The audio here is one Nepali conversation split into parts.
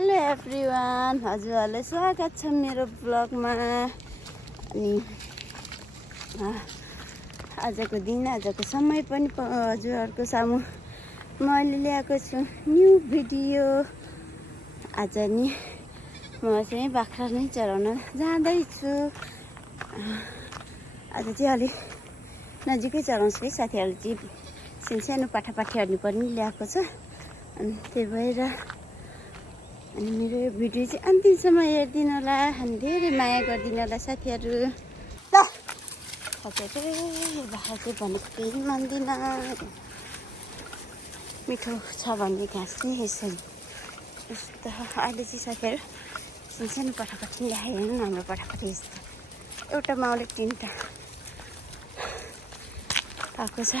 हेलो एभ्रिवान, हजुरहरूलाई स्वागत छ मेरो ब्लगमा। अनि आजको दिन, आजको समय पनि हजुरहरूको सामु मैले ल्याएको छु न्यू भिडियो। आज नि म चाहिँ बाख्रा नै चराउन जाँदैछु। आज चाहिँ अलिक नजिकै चराउँछु है, साथीहरूले चाहिँ सानो पाठापाठीहरू पनि ल्याएको छ। अनि त्यही भएर अनि मेरो यो भिडियो चाहिँ अन्तिमसम्म हेरिदिनु होला, अनि धेरै माया गरिदिनु होला साथीहरू। ल साथीहरू, बाख्रा चाहिँ भनेको केही मान्दिनँ। मिठो छ भन्ने घाँस चाहिँ यसरी यस्तो अहिले चाहिँ साथीहरू सानो पाठापाठी ल्याएन। हाम्रो पाठापाठी यस्तो एउटा माउले तिनवटा आएको छ।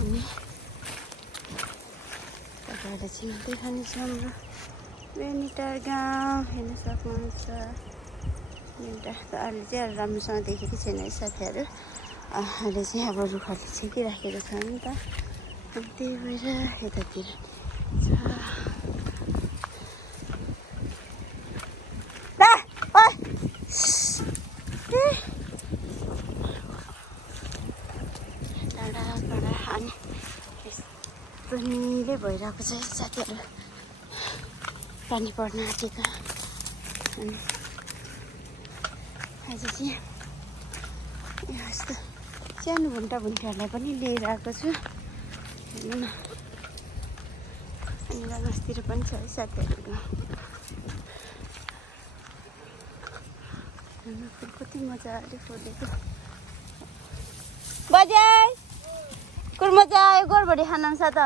अनि तपाईँहरूले चाहिँ देखाउनेछ हाम्रो बेनिटार गाउँ हेर्न सक्नुहुन्छ। एउटा त अहिले चाहिँ राम्रोसँग देखेको छैन है साथीहरू। अहिले चाहिँ अब रुखहरूले छेकिराखेको छ नि त, अनि त्यही भएर यतातिर छ। अनि यस्तो निलै भइरहेको छ साथीहरू, पानी पर्न आँटेको। अनि आज चाहिँ यस्तो सानो भुन्टाहरूलाई पनि लिएर आएको छु, हेर्नु न। अनि गाउँतिर पनि छ है साथीहरू। फुल कति मजाले फुलेको। बजाई कुर मजा आयो, गोरभरि खानुहुन्छ त।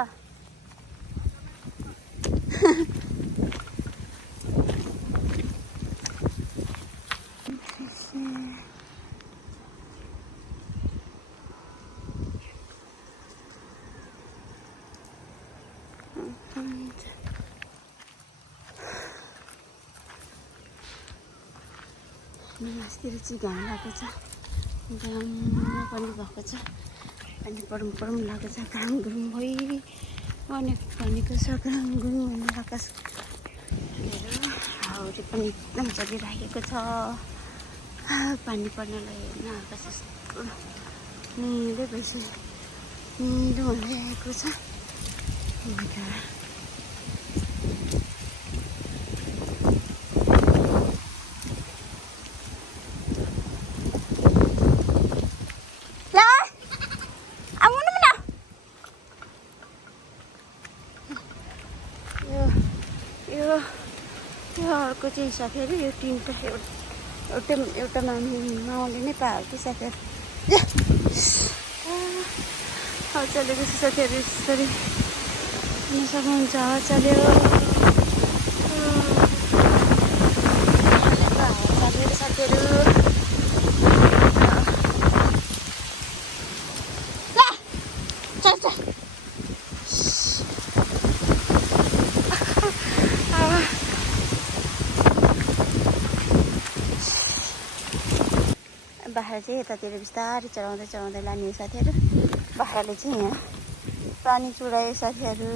मासतिर चाहिँ घाम लागेको छ, घाम पनि भएको छ। अनि परुम लागेको छ, घाम घुम भइ भनेको छ। घाम घुम आकाश हाउरी पनि एकदम चलिरहेको छ। पानी पर्नलाई हेर्न आकाश यस्तो निलो भइसक्यो, निलो हुँदै आएको छ। यो अर्को चाहिँ साथीहरू, यो तिनवटा एउटा माउले नै पायो कि साथीहरू। चलेको छ साथीहरू, यसरी हेर्न सक्नुहुन्छ। चल्यो चलेको साथीहरू। बाख्रा चाहिँ यतातिर बिस्तारै चढाउँदै लाने साथीहरू। बाख्राले चाहिँ यहाँ पानी चुडायो साथीहरू।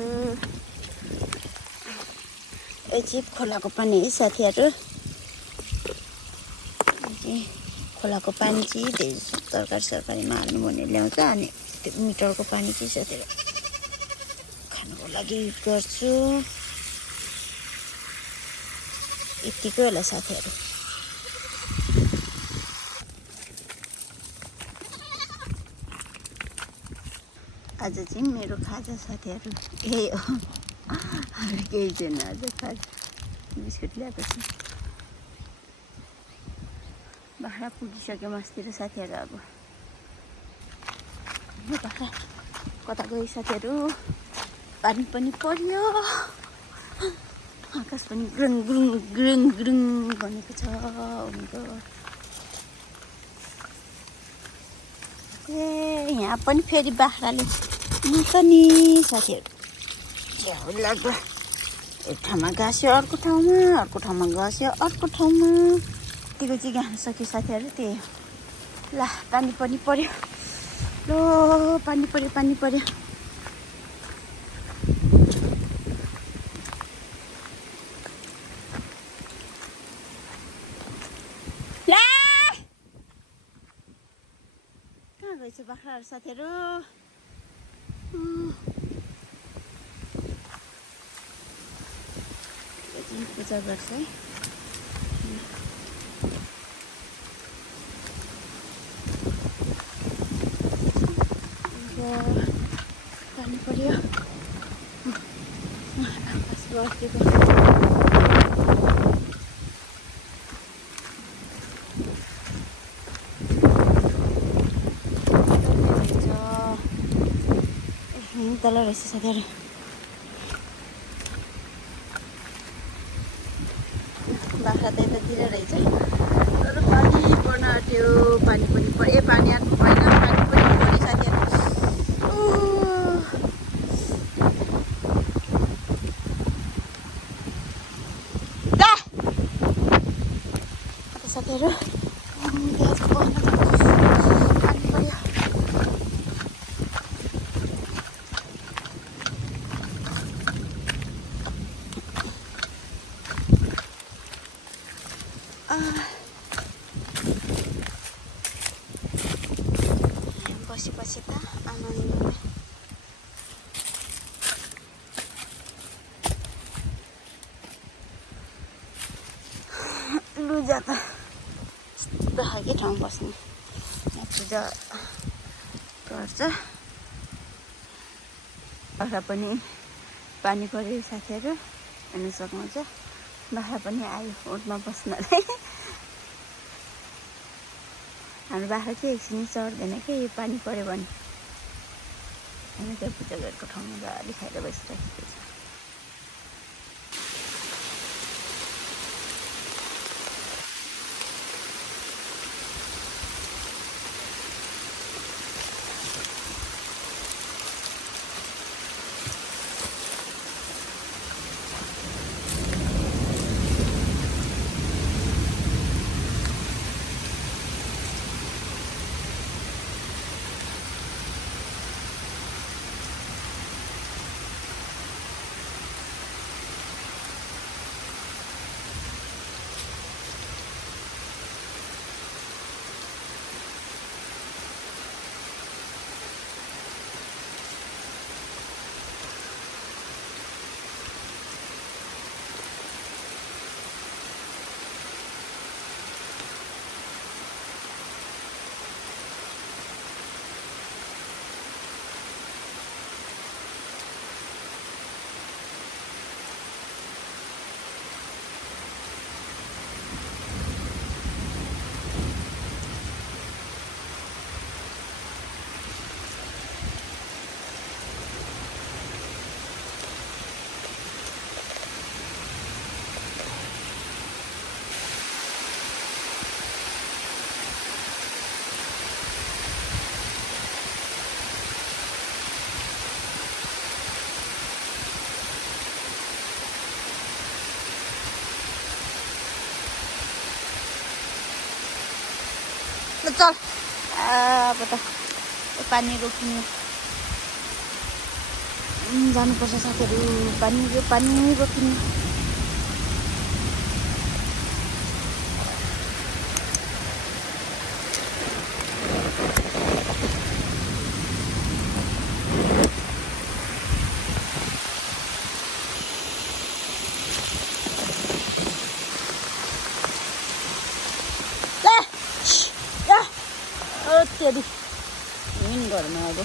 यो चाहिँ खोलाको पानी है साथीहरू। खोलाको पानी चाहिँ तरकारीमा हाल्नु भने ल्याउँछ। अनि त्यो मिटरको पानी चाहिँ साथीहरू खानुको लागि युज गर्छु। यतिकै होला साथीहरू। आज चाहिँ मेरो खाजा साथीहरू यही हो। अरू केही छैन। आज खाजा बिस्कुट ल्याएको छु। बाख्रा पुगिसक्यो मासतिर साथीहरू। अब बाख्रा कता गयो साथीहरू। पानी पनि पर्यो, आकाश पनि ग्रुङ भनेको छ। यहाँ पनि फेरि बाख्राले त नि साथीहरू झ्याउ लाग्दो। एक ठाउँमा गाँस्यो, अर्को ठाउँमा गाँस्यो, अर्को ठाउँमा। यतिको चाहिँ गाँस सक्यो साथीहरू। त्यही ल पानी पनि पर्यो, लो पानी पर्यो। रहेछ बाख्राहरू साथीहरू। पूजा गर्छ है। पानी पर्यो आकाश बर्केको तल रहेछ साथीहरू। बाख्रा त यतातिर रहेछ तर पानी पर्न आँट्यो। पानी पनि पर्यो। पानी आएको भएन, पानी पनि पर्यो साथीहरू। साथीहरू त्यहाँको पानी पर्यो। बसेपछि त आनन्द लुजा त यस्तो खालको ठाउँ बस्ने। यहाँ पूजा गर्छ। बाख्रा पनि पानी पर्यो साथीहरू हेर्नु सक्नुहुन्छ। बाख्रा पनि आयो ओठमा बस्नलाई। हाम्रो बाख्रा चाहिँ एकछिन चढ्दैन कि पानी पऱ्यो भने। हामी त्यो पूजा गरेको ठाउँमा गाडी खाएर बसिरहेको छ। चल अब त पानी रोकिनु जानुपर्छ साथीहरू। पानी रोकिनु। त्यति हिँड घरमा अब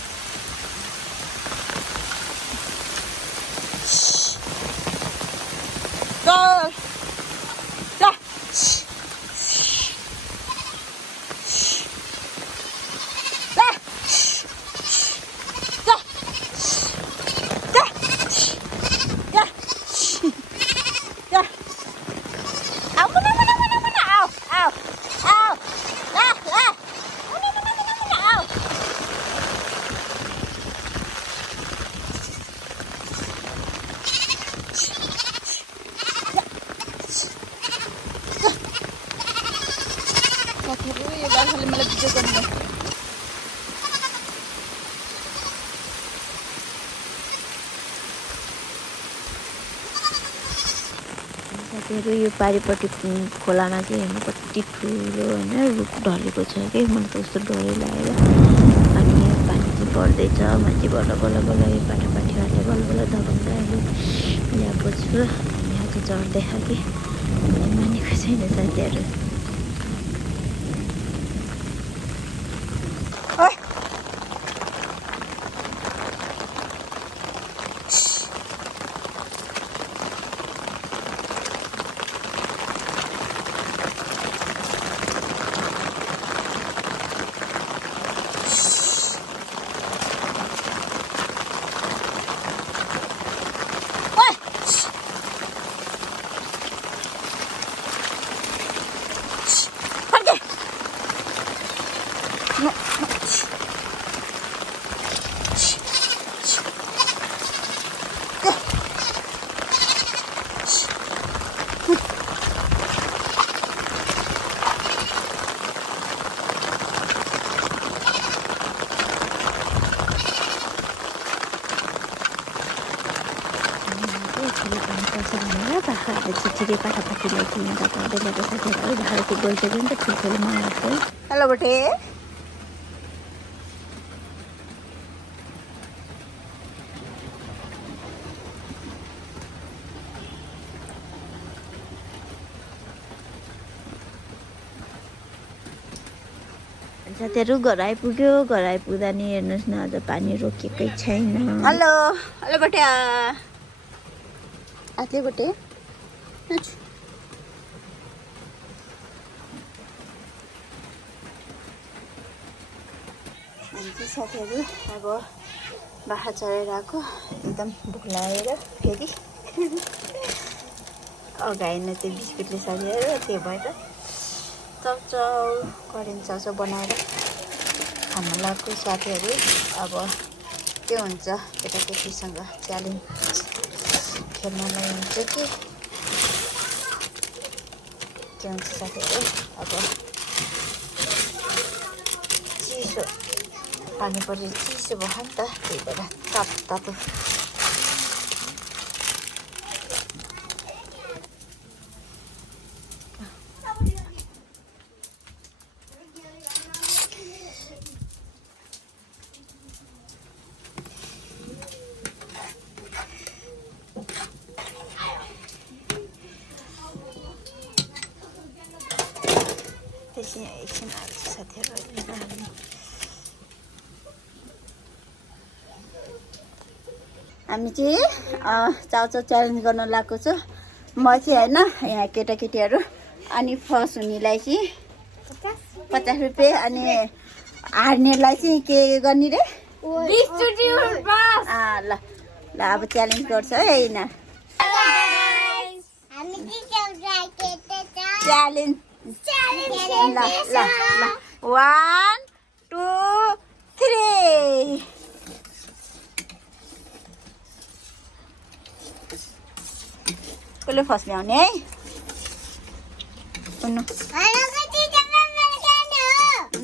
यो बाख्राले मलाई भिडियो गर्नु। साथीहरू यो पारिपट्टि खोलामा चाहिँ हेर्नु कति ठुलो होइन रुख ढलेको छ कि मलाई त कस्तो डरै लागेर पर्दैछ। मान्छे बल्ल बल्ल बल्ल यो पाठापाठीहरूले बल्ल बल्ल दबाउँदै अहिले ल्याएको छु। यहाँ चाहिँ चढ्दै खालि मानेको छैन साथीहरू। चिचिरी पाठापाठीलाई चिन्ता गर्दै ल्याएको साथीहरू भारतको गइसक्यो नि त ठुल्ठुलो मायाको। हेलो बटे साथीहरू घर आइपुग्यो। घर आइपुग्दा नि हेर्नुहोस् न अझ पानी रोकिएकै छैन। हेलो हेलो बटे आथे बटे साथीहरू अब बाख्रा चढेर आएको एकदम भोक लागेर फेरि अगाएन त्यो बिस्कुटले साथीहरू। त्यो भएर चाउचाउ करेन्ट चाउचाउ बनाएर खान लाग्यो साथीहरू। अब के हुन्छ केटाकेटीसँग च्यालेन्ज खेल्नलाई हुन्छ कि के हुन्छ साथीहरू। अब चिसो पानी परेर चिसो भयो नि त, त्यही भएर तातो एकछिन आएको साथीहरू। हामी चाहिँ चाउचाउ च्यालेन्ज गर्न लागेको छु। म चाहिँ होइन यहाँ केटाकेटीहरू अनि फर्स्ट हुनेलाई चाहिँ 50 रुपियाँ अनि हार्नेलाई चाहिँ के गर्ने रे 20 चोटि ल ल अब च्यालेन्ज गर्छ है यिनीहरू। च्यालेन्ज ल 1 2 3 कसले फर्स्ट ल्याउने है?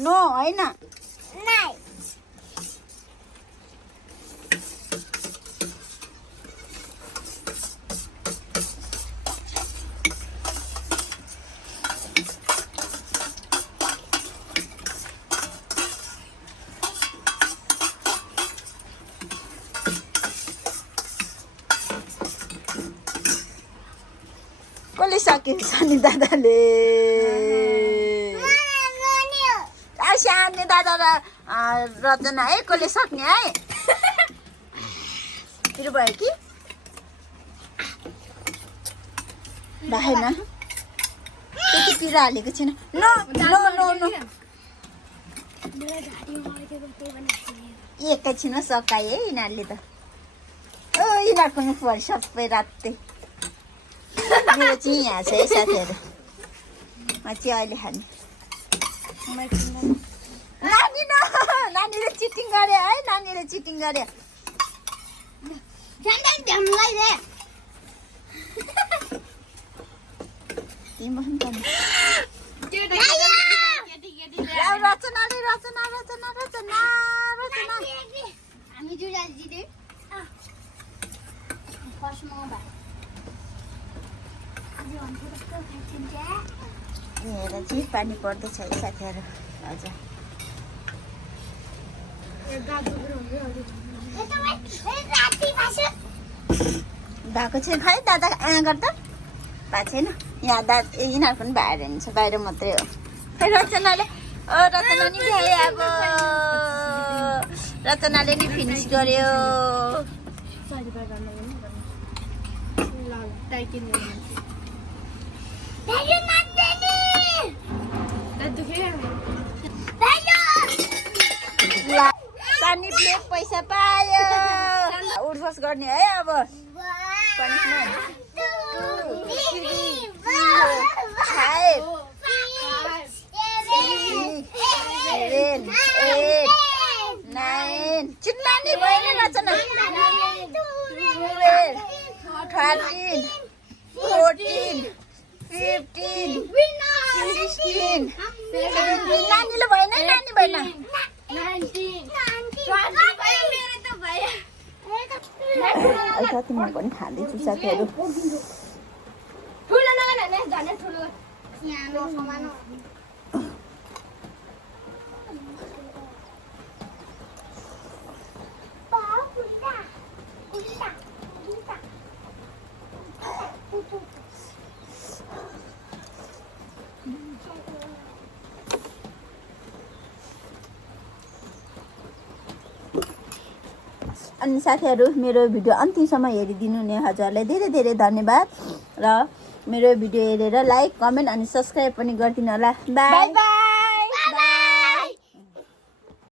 नो होइन कसले सक्यो सानी दादाले? सानी दादा र रचना है कसले सक्ने है? फिर भयो कि भएन त्यति पिरो हालेको छैन। नो नो नो नो एकैछिन सकाए है यिनीहरूले त। ओ यिनीहरूको मुखबाट सबै रातै मेरो चाहिँ यहाँ छ है साथीहरू। म चाहिँ अहिले खाने नानीले चिटिङ गरे है, नानीले चिटिङ गरे। हेर चाहिँ पानी पर्दैछ है साथीहरू। हजुर भएको छैन खै दादा गर्दा भएको छैन यहाँ यिनीहरू पनि बाहिर हिँड्छ बाहिर मात्रै हो खै रचनाले रचना नि भ्यायो अब रचनाले नि फिनिस गर्यो सानीले पैसा पायो उठबस गर्ने है अब पनिसमेन्ट 2 3 4 5 6 7 8 9 चिन्ता नि भएन रचना 12 13 14 15 16 17 नानीले भएन नानी भएन 19 साथीमा पनि खाँदैछु साथीहरू अनि साथीहरू मेरो भिडियो अन्तिमसम्म हेरिदिनु हुने हजुरलाई धेरै धेरै धन्यवाद र मेरो भिडियो हेरेर लाइक कमेन्ट अनि सब्स्क्राइब पनि गरिदिनु होला बाई बाई।